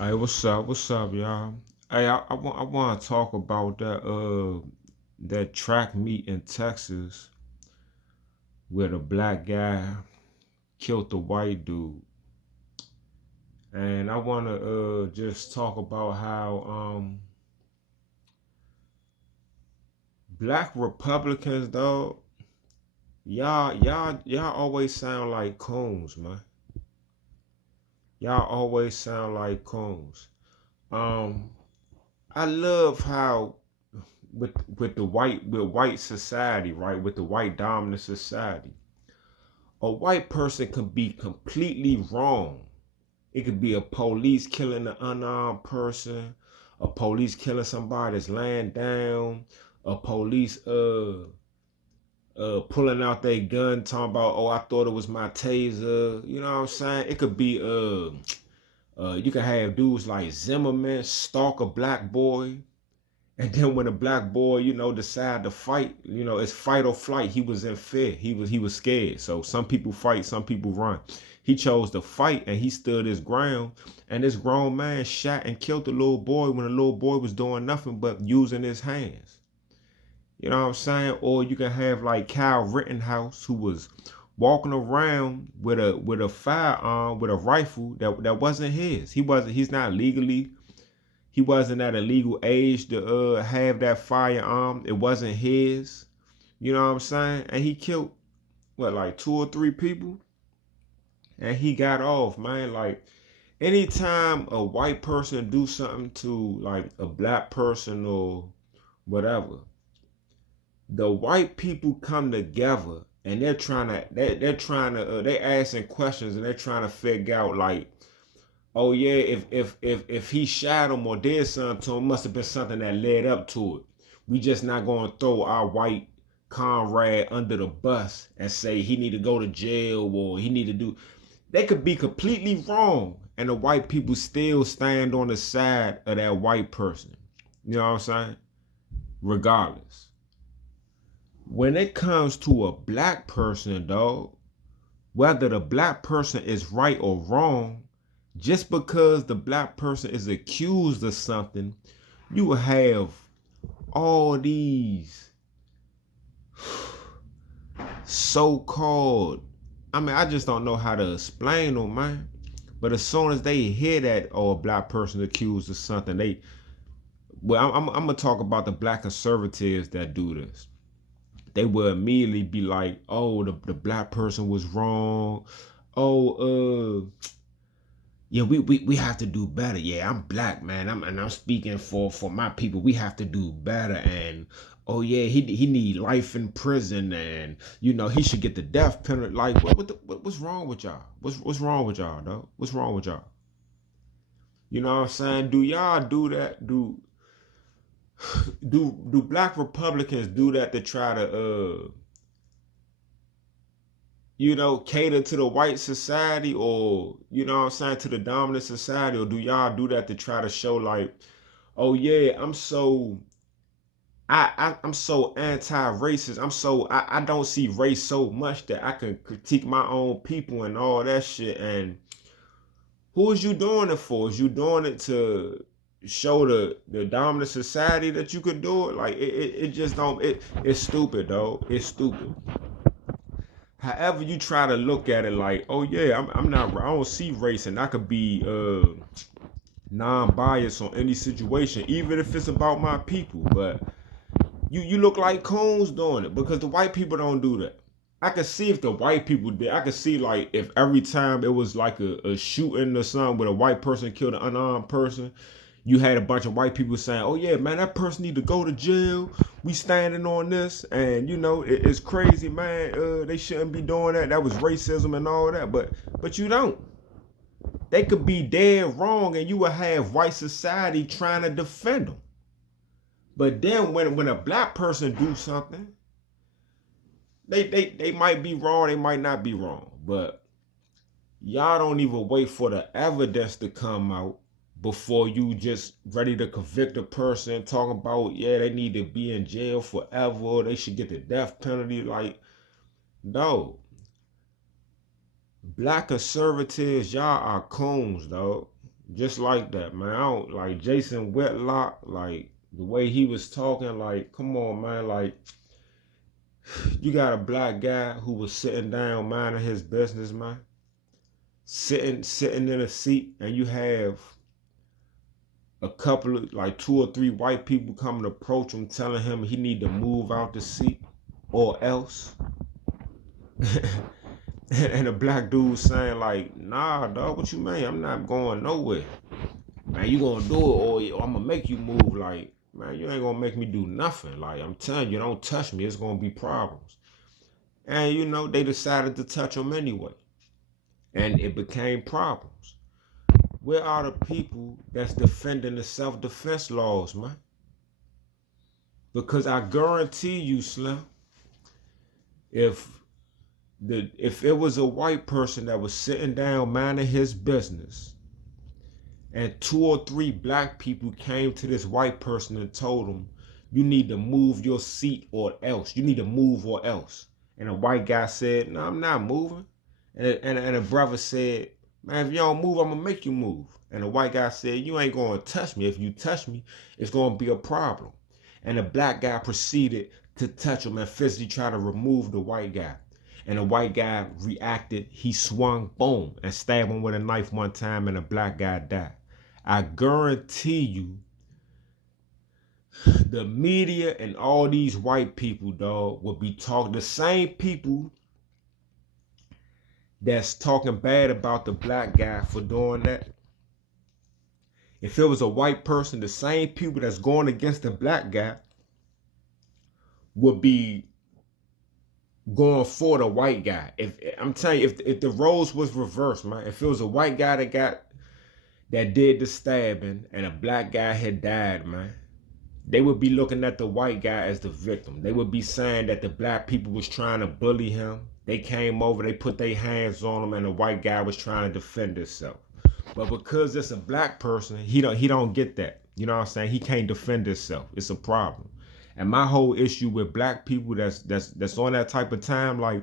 Hey, what's up, y'all? Hey, I want to talk about that track meet in Texas where the black guy killed the white dude, and I want to just talk about how black Republicans, though, y'all always sound like coons, man. Y'all always sound like coons. Um, I love how with white society, right? With the white dominant society, a white person can be completely wrong. It could be a police killing an unarmed person, a police killing somebody that's laying down, a police pulling out their gun talking about, oh, I thought it was my taser. You know what I'm saying? It could be you can have dudes like Zimmerman stalk a black boy. And then when a black boy, decide to fight, it's fight or flight. He was in fear. He was scared. So some people fight, some people run. He chose to fight and he stood his ground. And this grown man shot and killed the little boy when the little boy was doing nothing but using his hands. You know what I'm saying? Or you can have like Kyle Rittenhouse, who was walking around with a firearm, with a rifle that wasn't his. He's not legally, he wasn't at a legal age to have that firearm. It wasn't his. You know what I'm saying? And he killed what, like two or three people, and he got off, man. Like anytime a white person do something to like a black person or whatever, the white people come together and they're asking questions and they're trying to figure out like, oh yeah, if he shot him or did something to him, it must have been something that led up to it. We just not gonna throw our white comrade under the bus and say he need to go to jail or he need to do. They could be completely wrong, and the white people still stand on the side of that white person. You know what I'm saying? Regardless. When it comes to a black person, dog, whether the black person is right or wrong, just because the black person is accused of something, you have all these so-called, I just don't know how to explain them, man. But as soon as they hear that, oh, a black person accused of something, I'm gonna talk about the black conservatives that do this. They will immediately be like, oh, the black person was wrong. Oh, yeah, we have to do better. Yeah, I'm black, man. I'm speaking for my people. We have to do better. And oh yeah, he need life in prison, and he should get the death penalty. Like what's wrong with y'all? What's wrong with y'all, though? What's wrong with y'all? You know what I'm saying? Do y'all do that? Do black Republicans do that to try to cater to the white society, or what I'm saying, to the dominant society, or do y'all do that to try to show like, oh yeah, I'm so anti-racist. I don't see race so much that I can critique my own people and all that shit. And who is you doing it for? Is you doing it to show the dominant society that you could do it? Like it just don't it's stupid, though. It's stupid. However you try to look at it, like, oh yeah, I'm not, I don't see race, and I could be non-biased on any situation, even if it's about my people. But you look like coons doing it because the white people don't do that. I could see if the white people did. I could see like if every time it was like a shooting or something where a white person killed an unarmed person, you had a bunch of white people saying, "Oh yeah, man, that person need to go to jail. We standing on this, and it's crazy, man. They shouldn't be doing that. That was racism and all that." But you don't. They could be dead wrong, and you will have white society trying to defend them. But then when a black person do something, they might be wrong, they might not be wrong, but y'all don't even wait for the evidence to come out before you just ready to convict a person, talking about, yeah, they need to be in jail forever, they should get the death penalty. Like, no. Black conservatives, y'all are coons, dog. Just like that, man. I don't like Jason Whitlock, like the way he was talking, like, come on, man, like you got a black guy who was sitting down minding his business, man. Sitting in a seat, and you have a couple of like two or three white people coming to approach him telling him he need to move out the seat or else. And the black dude saying like, nah, dog, what you mean? I'm not going nowhere. Man, you gonna do it or I'm gonna make you move. Like, man, you ain't gonna make me do nothing. Like, I'm telling you, don't touch me. It's gonna be problems. And you know, they decided to touch him anyway. And it became problems. Where are the people that's defending the self-defense laws, man? Because I guarantee you, Slim, if if it was a white person that was sitting down minding his business, and two or three black people came to this white person and told him, you need to move your seat or else. You need to move or else. And the white guy said, no, I'm not moving. And the brother said, man, if you don't move, I'm going to make you move. And the white guy said, you ain't going to touch me. If you touch me, it's going to be a problem. And the black guy proceeded to touch him and physically try to remove the white guy. And the white guy reacted. He swung, boom, and stabbed him with a knife one time, and the black guy died. I guarantee you, the media and all these white people, dog, will be talking. The same people that's talking bad about the black guy for doing that. If it was a white person, the same people that's going against the black guy would be going for the white guy. If I'm telling you, if the roles was reversed, man, if it was a white guy that did the stabbing and a black guy had died, man, they would be looking at the white guy as the victim. They would be saying that the black people was trying to bully him. They came over, they put their hands on him, and the white guy was trying to defend himself. But because it's a black person, he don't get that. You know what I'm saying? He can't defend himself. It's a problem. And my whole issue with black people that's on that type of time, like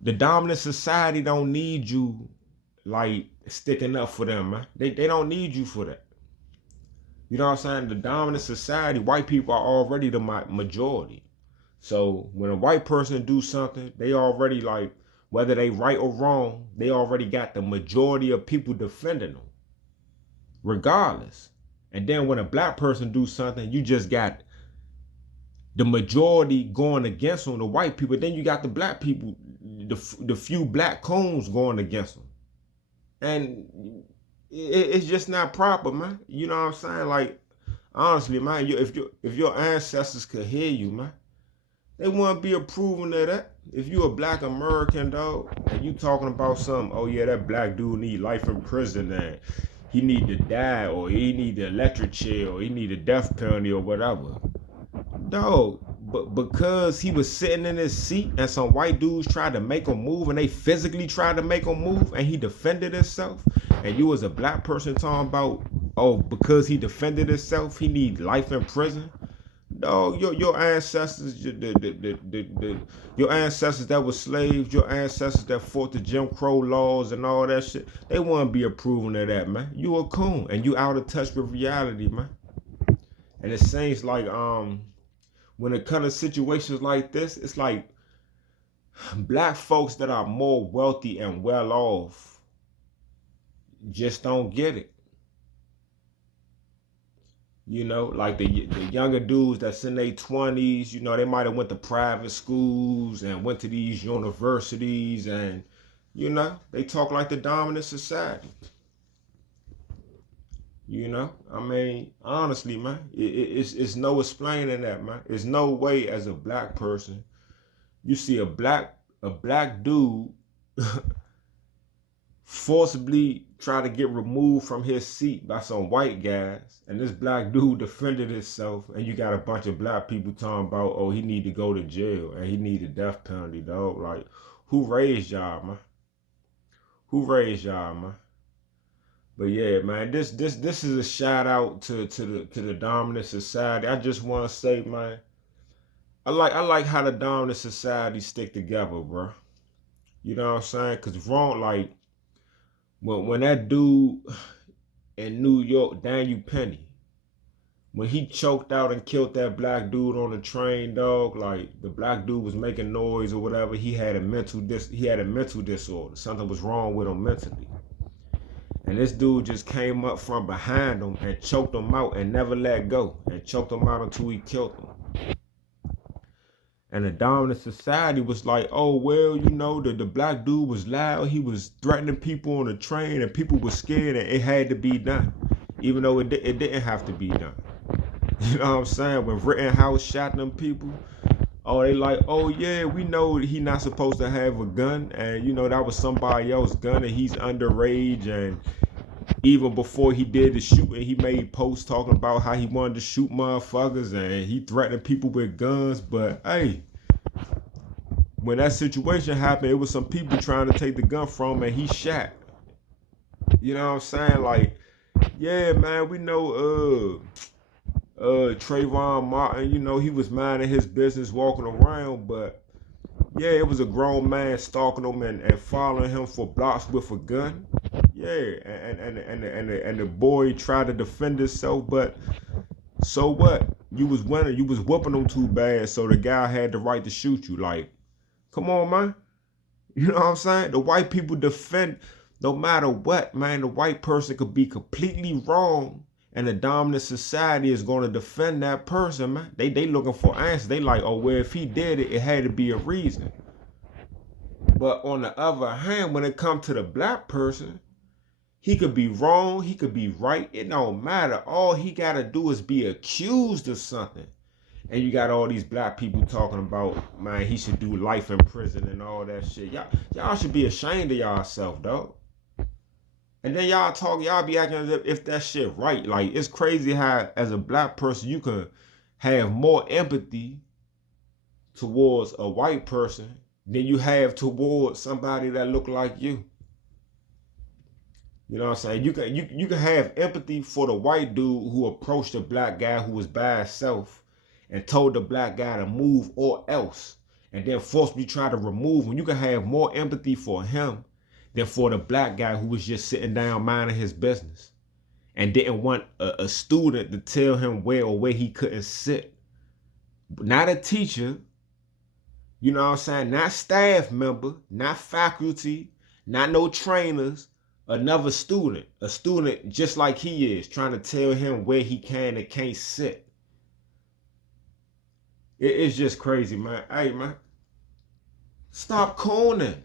the dominant society don't need you like sticking up for them, man. They don't need you for that. You know what I'm saying? The dominant society, white people are already the majority. So when a white person do something, they already like, whether they right or wrong, they already got the majority of people defending them, regardless. And then when a black person do something, you just got the majority going against them, the white people. Then you got the black people, the few black coons going against them. And it's just not proper, man. You know what I'm saying? Like, honestly, man, if your ancestors could hear you, man, they wouldn't be approving of that. If you a black American, dog, and you talking about something, oh yeah, that black dude need life in prison and he need to die, or he need the electric chair, or he need a death penalty, or whatever. Dog, but because he was sitting in his seat and some white dudes tried to make him move, and they physically tried to make him move, and he defended himself, and you as a black person talking about, oh, because he defended himself, he need life in prison. Dog, your ancestors, your ancestors that were slaves, your ancestors that fought the Jim Crow laws and all that shit, they wouldn't be approving of that, man. You a coon, and you out of touch with reality, man. And it seems like when it comes to situations like this, it's like black folks that are more wealthy and well off just don't get it. You know, like the younger dudes that's in their 20s, you know, they might have went to private schools and went to these universities, and, you know, they talk like the dominant society. You know, I mean, honestly, man, it's no explaining that, man. There's no way as a black person you see a black dude forcibly try to get removed from his seat by some white guys, and this black dude defended himself, and you got a bunch of black people talking about, oh, he need to go to jail and he need a death penalty, dog. Like, who raised y'all, man? Who raised y'all, man? But yeah, man, this is a shout out to the dominant society. I just want to say, man, I like how the dominant society stick together, bro. You know what I'm saying? Cause wrong, like when that dude, in New York, Daniel Penny, when he choked out and killed that black dude on the train, dog, like the black dude was making noise or whatever, he had a mental disorder. Something was wrong with him mentally. And this dude just came up from behind him and choked him out and never let go. And choked him out until he killed him. And the dominant society was like, oh, well, you know, the black dude was loud. He was threatening people on the train and people were scared and it had to be done. Even though it didn't have to be done. You know what I'm saying? When Rittenhouse shot them people, oh, they like, oh, yeah, we know he not supposed to have a gun. And, you know, that was somebody else's gun and he's underage. And even before he did the shooting, he made posts talking about how he wanted to shoot motherfuckers and he threatened people with guns. But, hey, when that situation happened, it was some people trying to take the gun from him and he shot. You know what I'm saying? Like, yeah, man, we know Trayvon Martin, you know, he was minding his business walking around, but yeah, it was a grown man stalking him and following him for blocks with a gun. Yeah, and the boy tried to defend himself, but so what? You was winning, you was whooping him too bad, so the guy had the right to shoot you. Like, come on, man. You know what I'm saying? The white people defend no matter what, man. The white person could be completely wrong. And the dominant society is going to defend that person, man. They looking for answers. They like, oh, well, if he did it, it had to be a reason. But on the other hand, when it comes to the black person, he could be wrong. He could be right. It don't matter. All he got to do is be accused of something. And you got all these black people talking about, man, he should do life in prison and all that shit. Y'all should be ashamed of yourself, dog. And then y'all be acting as if that shit right. Like, it's crazy how, as a black person, you can have more empathy towards a white person than you have towards somebody that look like you. You know what I'm saying? You can have empathy for the white dude who approached a black guy who was by himself and told the black guy to move or else, and then forcibly try to remove him. You can have more empathy for him than for the black guy who was just sitting down minding his business and didn't want a student to tell him where he couldn't sit. Not a teacher, you know what I'm saying? Not staff member, not faculty, not no trainers, another student. A student just like he is, trying to tell him where he can and can't sit. It's just crazy, man. Hey, man, stop coning.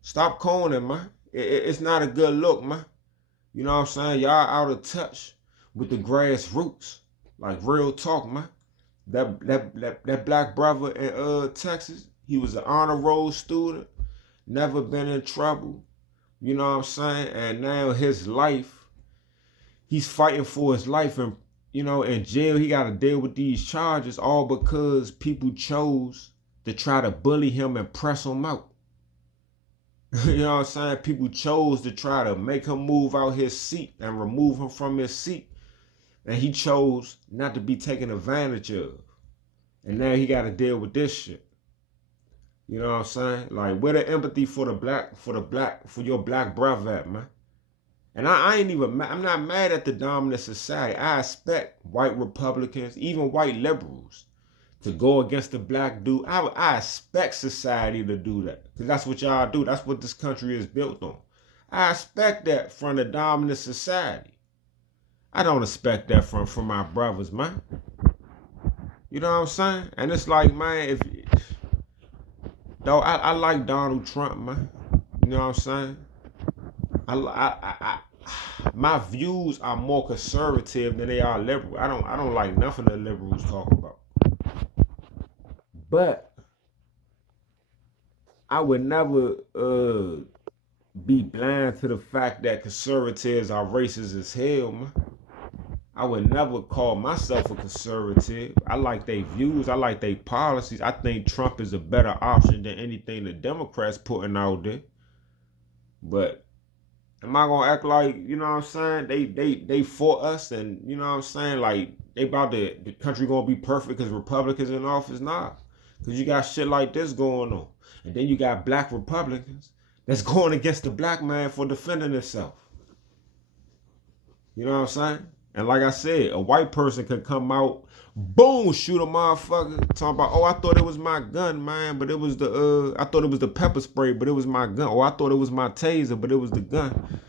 Stop coning, man. It's not a good look, man. You know what I'm saying? Y'all out of touch with the grassroots. Like, real talk, man. That black brother in Texas, he was an honor roll student, never been in trouble. You know what I'm saying? And now his life, he's fighting for his life, and you know, in jail he got to deal with these charges all because people chose to try to bully him and press him out. You know what I'm saying? People chose to try to make him move out his seat and remove him from his seat. And he chose not to be taken advantage of. And now he got to deal with this shit. You know what I'm saying? Like, where the empathy for your black brother at, man? And I'm not mad at the dominant society. I expect white Republicans, even white liberals, to go against the black dude. I expect society to do that. Because that's what y'all do. That's what this country is built on. I expect that from the dominant society. I don't expect that from my brothers, man. You know what I'm saying? And it's like, man, I like Donald Trump, man. You know what I'm saying? My views are more conservative than they are liberal. I don't like nothing the liberals talk about. But I would never be blind to the fact that conservatives are racist as hell, man. I would never call myself a conservative. I like their views. I like their policies. I think Trump is a better option than anything the Democrats putting out there. But am I gonna act like, you know what I'm saying, they for us, and you know what I'm saying, like they about the country gonna be perfect because Republicans in office? Nah. Because you got shit like this going on. And then you got black Republicans that's going against the black man for defending himself. You know what I'm saying? And like I said, a white person could come out, boom, shoot a motherfucker, talking about, oh, I thought it was my gun, man, but it was I thought it was the pepper spray, but it was my gun. Or I thought it was my taser, but it was the gun.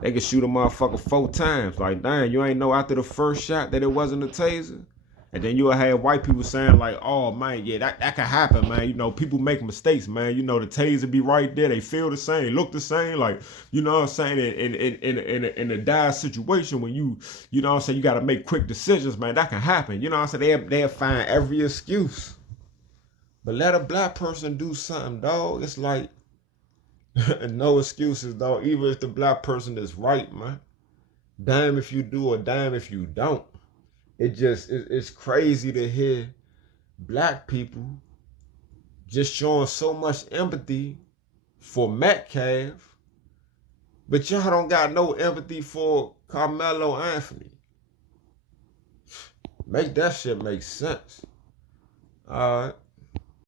They could shoot a motherfucker 4 times. Like, damn, you ain't know after the first shot that it wasn't a taser? And then you'll have white people saying like, oh man, yeah, that could happen, man. You know, people make mistakes, man. You know, the taser be right there. They feel the same, look the same. Like, you know what I'm saying? In a dire situation when you know what I'm saying, you got to make quick decisions, man. That can happen. You know what I'm saying? They'll find every excuse. But let a black person do something, dog. It's like, no excuses, dog. Even if the black person is right, man. Damn if you do or damn if you don't. It's crazy to hear black people just showing so much empathy for Metcalf, but y'all don't got no empathy for Karmelo Anthony. Make that shit make sense. All right.